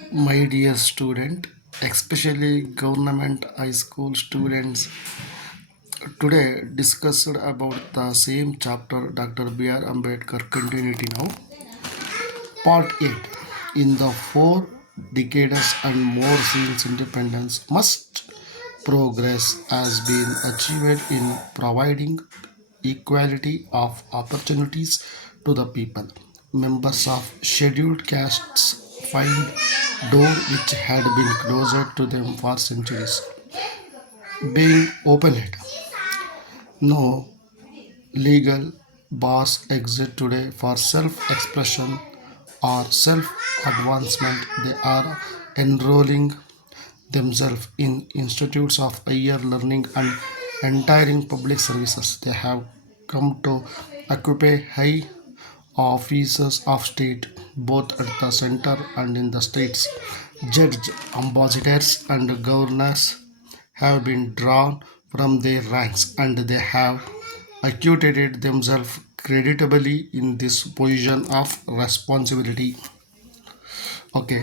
My dear student, especially government high school students, today discussed about the same chapter Dr. B.R. Ambedkar continuity now. Part 8. In the 4 decades and more since independence, must progress has been achieved in providing equality of opportunities to the people. Members of scheduled castes find door which had been closed to them for centuries being opened. No legal bars exist today for self-expression or self-advancement. They are enrolling themselves in institutes of higher learning and entering public services. They have come to occupy high offices of state, both at the center and in the states. Judges, ambassadors, and governors have been drawn from their ranks and they have acquitted themselves creditably in this position of responsibility. Okay,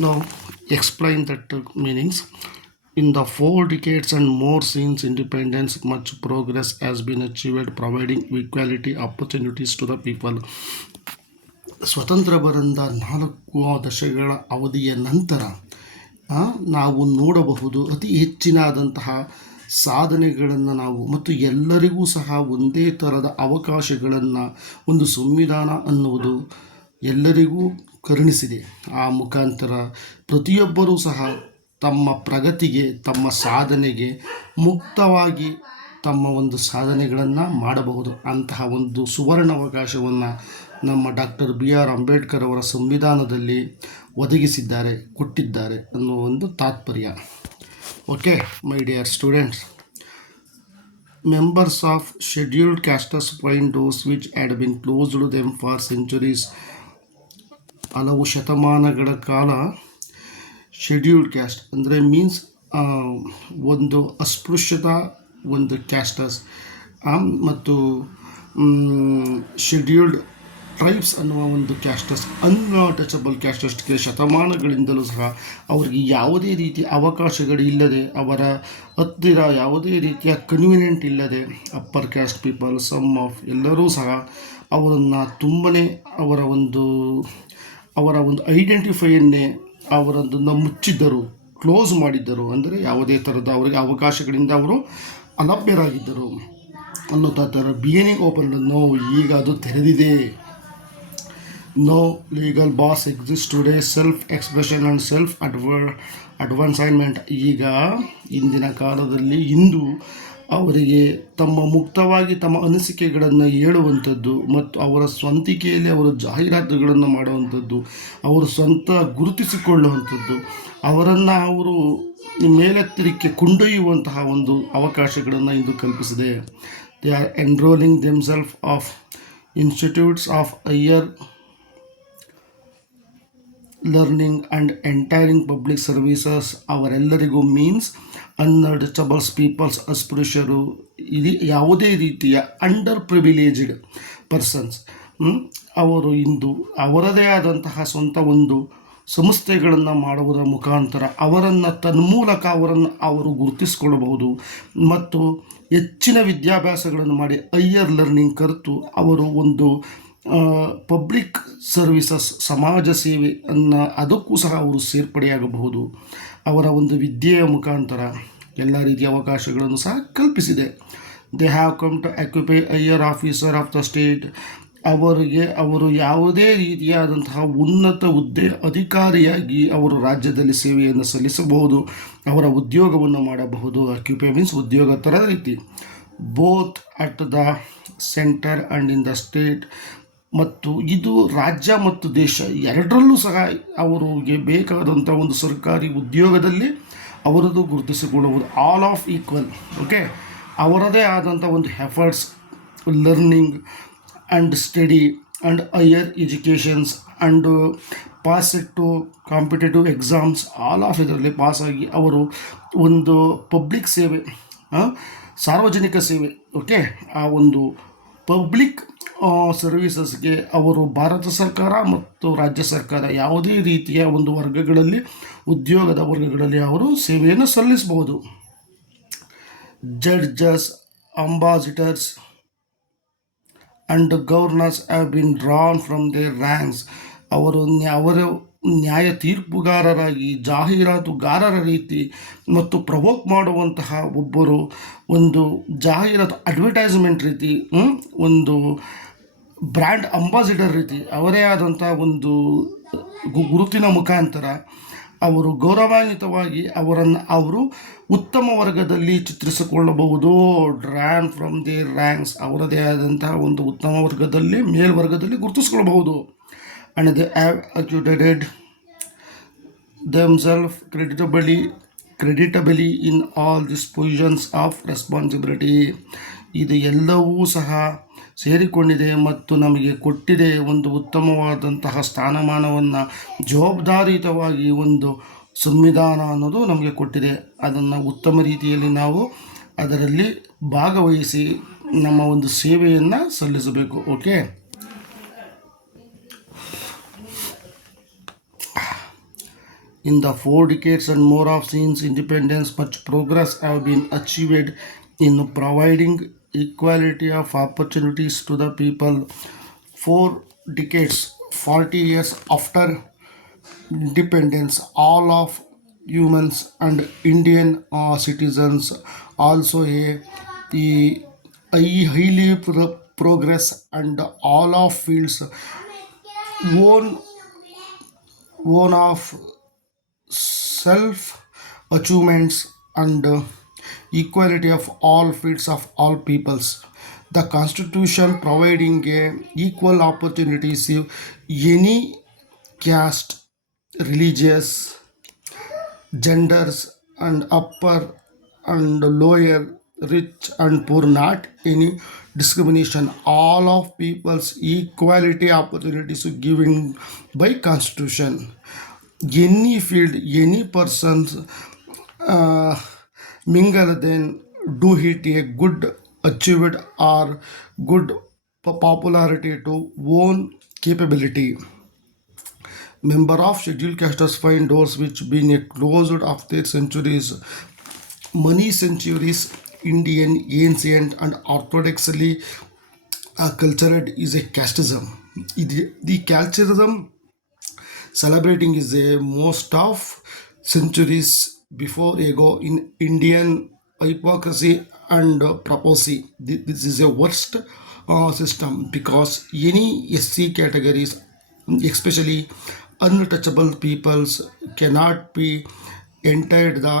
now explain that meanings. In the 4 decades and more since independence, much progress has been achieved providing equality opportunities to the people. ಸ್ವತಂತ್ರ ಬಂದ 4 ದಶಕಗಳ ಅವಧಿಯ ನಂತರ ನಾವು ನೋಡಬಹುದು ಅತಿ ಹೆಚ್ಚಿನಾದಂತಹ ಸಾಧನೆಗಳನ್ನು ನಾವು ಮತ್ತು ಎಲ್ಲರಿಗೂ ಸಹ ಒಂದೇ ಥರದ ಅವಕಾಶಗಳನ್ನು ಒಂದು ಸಂವಿಧಾನ ಅನ್ನುವುದು ಎಲ್ಲರಿಗೂ ಕರುಣಿಸಿದೆ. ಆ ಮುಖಾಂತರ ಪ್ರತಿಯೊಬ್ಬರೂ ಸಹ ತಮ್ಮ ಪ್ರಗತಿಗೆ ತಮ್ಮ ಸಾಧನೆಗೆ ಮುಕ್ತವಾಗಿ ತಮ್ಮ ಒಂದು ಸಾಧನೆಗಳನ್ನು ಮಾಡಬಹುದು. ಅಂತಹ ಒಂದು ಸುವರ್ಣಾವಕಾಶವನ್ನು ನಮ್ಮ ಡಾಕ್ಟರ್ B.R. ಅಂಬೇಡ್ಕರ್ ಅವರ ಸಂವಿಧಾನದಲ್ಲಿ ಒದಗಿಸಿದ್ದಾರೆ, ಕೊಟ್ಟಿದ್ದಾರೆ ಅನ್ನೋ ಒಂದು ತಾತ್ಪರ್ಯ. Okay my dear students, members of scheduled castes find doors which had been closed them for centuries. ಹಲವು ಶತಮಾನಗಳ ಕಾಲ ಶೆಡ್ಯೂಲ್ಡ್ ಕ್ಯಾಸ್ಟ್ ಅಂದರೆ ಮೀನ್ಸ್ ಒಂದು ಅಸ್ಪೃಶ್ಯತ ಒಂದು ಕ್ಯಾಸ್ಟಸ್ ಮತ್ತು ಶೆಡ್ಯೂಲ್ಡ್ ಟ್ರೈಬ್ಸ್ ಅನ್ನುವ ಒಂದು ಕ್ಯಾಸ್ಟಸ್, ಅನ್ಟಚಬಲ್ ಕ್ಯಾಸ್ಟಸ್ಗೆ ಶತಮಾನಗಳಿಂದಲೂ ಸಹ ಅವರಿಗೆ ಯಾವುದೇ ರೀತಿಯ ಅವಕಾಶಗಳಿಲ್ಲದೆ, ಅವರ ಹತ್ತಿರ ಯಾವುದೇ ರೀತಿಯ ಕನ್ವೀನಿಯೆಂಟ್ ಇಲ್ಲದೆ upper caste people some of ಎಲ್ಲರೂ ಸಹ ಅವರನ್ನು ತುಂಬನೇ ಅವರ ಒಂದು ಐಡೆಂಟಿಫೈಯನ್ನೇ ಅವರದನ್ನು ಮುಚ್ಚಿದ್ದರು, ಕ್ಲೋಸ್ ಮಾಡಿದ್ದರು. ಅಂದರೆ ಯಾವುದೇ ಥರದ ಅವರಿಗೆ ಅವಕಾಶಗಳಿಂದ ಅವರು ಅಲಭ್ಯರಾಗಿದ್ದರು ಅನ್ನೋ ಥರ. ಬಿಗಿನಿಂಗ್ ಓಪನ್, ನೋ, ಈಗ ಅದು ತೆರೆದಿದೆ. No legal bars exist today, self expression and self advancement. ಈಗ ಇಂದಿನ ಕಾಲದಲ್ಲಿ ಇಂದು ಅವರಿಗೆ ತಮ್ಮ ಮುಕ್ತವಾಗಿ ತಮ್ಮ ಅನಿಸಿಕೆಗಳನ್ನು ಹೇಳುವಂಥದ್ದು ಮತ್ತು ಅವರ ಸ್ವಂತಿಕೆಯಲ್ಲಿ ಅವರು ಜಾಹೀರಾತುಗಳನ್ನು ಮಾಡುವಂಥದ್ದು, ಅವರು ಸ್ವಂತ ಗುರುತಿಸಿಕೊಳ್ಳುವಂಥದ್ದು, ಅವರನ್ನು ಅವರು ಮೇಲೆತ್ತರಕ್ಕೆ ಕೊಂಡೊಯ್ಯುವಂತಹ ಒಂದು ಅವಕಾಶಗಳನ್ನು ಇಂದು ಕಲ್ಪಿಸಿದೆ. They are enrolling themselves of institutes of higher learning and entering public services. ಅವರೆಲ್ಲರಿಗೂ ಮೀನ್ಸ್ ಅನ್ಟಚಬಲ್ಸ್ ಪೀಪಲ್ಸ್, ಅಸ್ಪೃಶ್ಯರು, ಇದು ಯಾವುದೇ ರೀತಿಯ ಅಂಡರ್ ಪ್ರಿವಿಲೇಜ್ಡ್ ಪರ್ಸನ್ಸ್, ಅವರು ಇಂದು ಅವರದೇ ಆದಂತಹ ಸ್ವಂತ ಒಂದು ಸಂಸ್ಥೆಗಳನ್ನು ಮಾಡುವುದರ ಮುಖಾಂತರ ಅವರನ್ನು ತನ್ಮೂಲಕ ಅವರು ಗುರುತಿಸಿಕೊಳ್ಳಬಹುದು ಮತ್ತು ಹೆಚ್ಚಿನ ವಿದ್ಯಾಭ್ಯಾಸಗಳನ್ನು ಮಾಡಿ ಹೈಯರ್ ಲರ್ನಿಂಗ್ ಕರೆತು ಅವರು ಒಂದು ಪಬ್ಲಿಕ್ ಸರ್ವಿಸಸ್, ಸಮಾಜ ಸೇವೆ ಅದಕ್ಕೂ ಸಹ ಅವರು ಸೇರ್ಪಡೆಯಾಗಬಹುದು. ಅವರ ಒಂದು ವಿದ್ಯೆಯ ಮುಖಾಂತರ ಎಲ್ಲ ರೀತಿಯ ಅವಕಾಶಗಳನ್ನು ಸಹ ಕಲ್ಪಿಸಿದೆ. They have come to occupy higher officer of the state. ಅವರು ಯಾವುದೇ ರೀತಿಯಾದಂತಹ ಉನ್ನತ ಹುದ್ದೆ ಅಧಿಕಾರಿಯಾಗಿ ಅವರು ರಾಜ್ಯದಲ್ಲಿ ಸೇವೆಯನ್ನು ಸಲ್ಲಿಸಬಹುದು, ಅವರ ಉದ್ಯೋಗವನ್ನು ಮಾಡಬಹುದು. ಆಕ್ಯುಪೈ ಮೀನ್ಸ್ ಉದ್ಯೋಗ ಥರ ರೀತಿ. Both at the centre and in the state. ಮತ್ತು ಇದು ರಾಜ್ಯ ಮತ್ತು ದೇಶ ಎರಡರಲ್ಲೂ ಸಹ ಅವರಿಗೆ ಬೇಕಾದಂಥ ಒಂದು ಸರ್ಕಾರಿ ಉದ್ಯೋಗದಲ್ಲಿ ಅವರದ್ದು ಗುರುತಿಸಿಕೊಳ್ಳುವುದು. All of equal. ಓಕೆ, ಅವರದೇ ಆದಂಥ ಒಂದು efforts, learning and study and higher educations and pass to competitive exams, all of ಇದರಲ್ಲಿ ಪಾಸಾಗಿ ಅವರು ಒಂದು ಪಬ್ಲಿಕ್ ಸೇವೆ, ಸಾರ್ವಜನಿಕ ಸೇವೆ, ಓಕೆ, ಆ ಒಂದು ಪಬ್ಲಿಕ್ ಸರ್ವೀಸಸ್ಗೆ ಅವರು ಭಾರತ ಸರ್ಕಾರ ಮತ್ತು ರಾಜ್ಯ ಸರ್ಕಾರ ಯಾವುದೇ ರೀತಿಯ ಒಂದು ವರ್ಗಗಳಲ್ಲಿ ಉದ್ಯೋಗದ ವರ್ಗಗಳಲ್ಲಿ ಅವರು ಸೇವೆಯನ್ನು ಸಲ್ಲಿಸಬಹುದು. Judges, ambassadors and governors have been drawn from their ranks. ಅವರು ನ್ಯಾಯ ತೀರ್ಪುಗಾರರಾಗಿ, ಜಾಹೀರಾತುಗಾರರ ರೀತಿ ಮತ್ತು ಪ್ರವೋಕ್ ಮಾಡುವಂತಹ ಒಬ್ಬರು ಒಂದು ಜಾಹೀರಾತು ಅಡ್ವರ್ಟೈಸ್ಮೆಂಟ್ ರೀತಿ, ಒಂದು ಬ್ರ್ಯಾಂಡ್ ಅಂಬಾಸಿಡರ್ ರೀತಿ ಅವರೇ ಆದಂಥ ಒಂದು ಗುರುತಿನ ಮುಖಾಂತರ ಅವರು ಗೌರವಾನ್ವಿತವಾಗಿ ಅವರು ಉತ್ತಮ ವರ್ಗದಲ್ಲಿ ಚಿತ್ರಿಸಿಕೊಳ್ಳಬಹುದು. ಡ್ರಾನ್ ಫ್ರಮ್ ದಿ ರ್ಯಾಂಕ್ಸ್, ಅವರದೇ ಆದಂತಹ ಒಂದು ಉತ್ತಮ ವರ್ಗದಲ್ಲಿ, ಮೇಲ್ವರ್ಗದಲ್ಲಿ ಗುರುತಿಸಿಕೊಳ್ಳಬಹುದು. And they have acquitted themselves creditably in all these positions of responsibility. ಇದು ಎಲ್ಲವೂ ಸಹ ಸೇರಿಕೊಂಡಿದೆ ಮತ್ತು ನಮಗೆ ಕೊಟ್ಟಿದೆ ಒಂದು ಉತ್ತಮವಾದಂತಹ ಸ್ಥಾನಮಾನವನ್ನು, ಜವಾಬ್ದಾರಿಯುತವಾಗಿ ಒಂದು ಸಂವಿಧಾನ ಅನ್ನೋದು ನಮಗೆ ಕೊಟ್ಟಿದೆ. ಅದನ್ನು ಉತ್ತಮ ರೀತಿಯಲ್ಲಿ ನಾವು ಅದರಲ್ಲಿ ಭಾಗವಹಿಸಿ ನಮ್ಮ ಒಂದು ಸೇವೆಯನ್ನು ಸಲ್ಲಿಸಬೇಕು. Okay, in the 4 decades and more of since independence, much progress have been achieved in providing equality of opportunities to the people. 4 decades, 40 years after independence, all of humans and Indian citizens also highly progress and all of fields one of self achievements and equality of all fields of all peoples. The constitution providing equal opportunities to any caste, religious, genders and upper and lower, rich and poor, not any discrimination. All of people's equality opportunities given by constitution. Any field, any person mingle then do it a good achieved or good popularity to own capability. Member of scheduled castes find doors which been closed of their centuries. Many centuries Indian ancient and orthodoxly cultured is a casteism. The casteism celebrating is a most of centuries before ago in Indian hypocrisy and prophecy. This is a worst system because any SC categories, especially untouchable peoples, cannot be entered the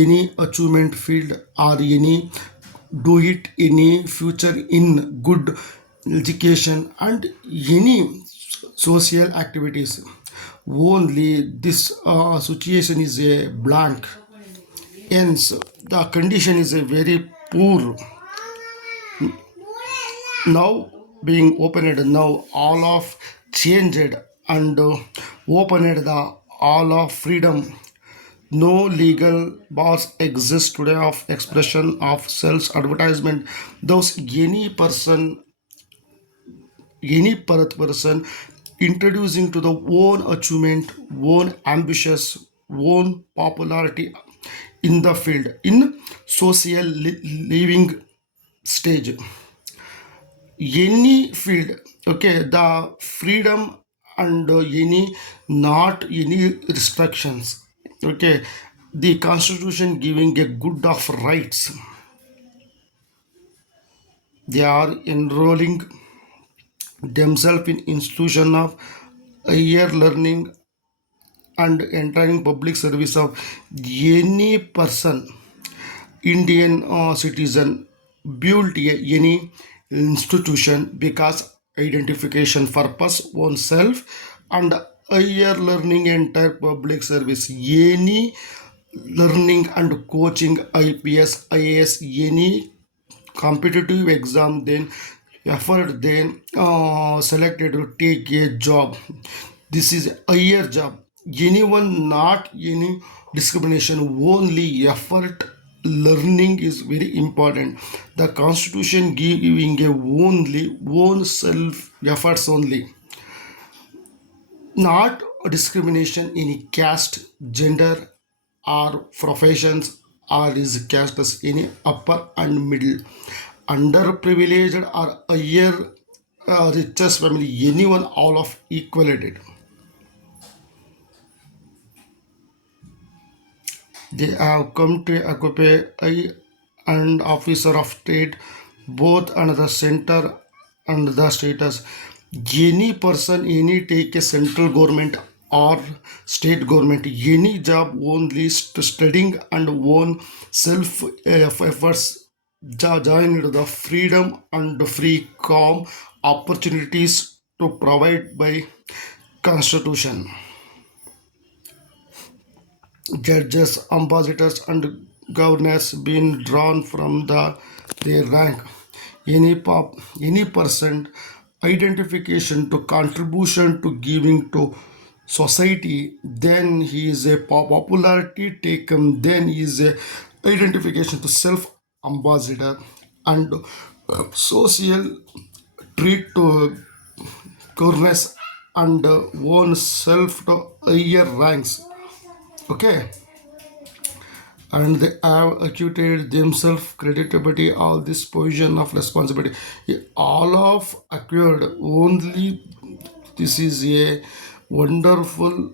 any achievement field or any do it any future in good education and any social activities. Only this situation is a blank, hence the condition is a very poor. Now being opened, now all of changed and opened the all of freedom. No legal bars exist today of expression of self advertisement. Thus any person introducing to the own achievement, own ambitious, own popularity in the field, in social living stage, any field. Okay, the freedom and any not any restrictions. Okay, the constitution giving a good of rights. They are enrolling themselves in institution of higher learning and entering public service of any person, Indian citizen, built any institution because identification purpose oneself and higher learning enter public service, any learning and coaching, IPS, IAS, any competitive exam, then effort, then selected to take a job. This is a higher job. Anyone, not any discrimination, only effort learning is very important. The constitution giving a only own self efforts only, not discrimination in caste, gender, or professions, or is cast as any upper and middle, underprivileged or higher, richest family, anyone, all of equality. They have come to occupy an officer of state, both under the center and the status. Any person, any take a central government or state government, any job only studying and own self efforts, joined the freedom and free calm opportunities to provide by constitution. Judges, ambassadors, and governors being drawn from their rank. Any person identification to contribution to giving to society, then he is a popularity taken, then he is a identification to self ambassador and social treat to governance and own self to higher ranks. Okay, and they have acquitted themselves credibility all this position of responsibility, all of acquired only. This is a wonderful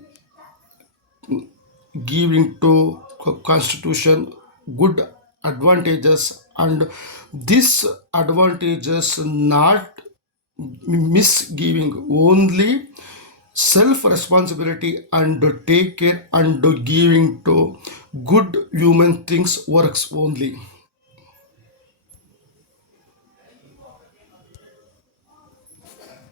giving to constitution good advantages, and this advantages not misgiving only self responsibility and take care and giving to good human things works only.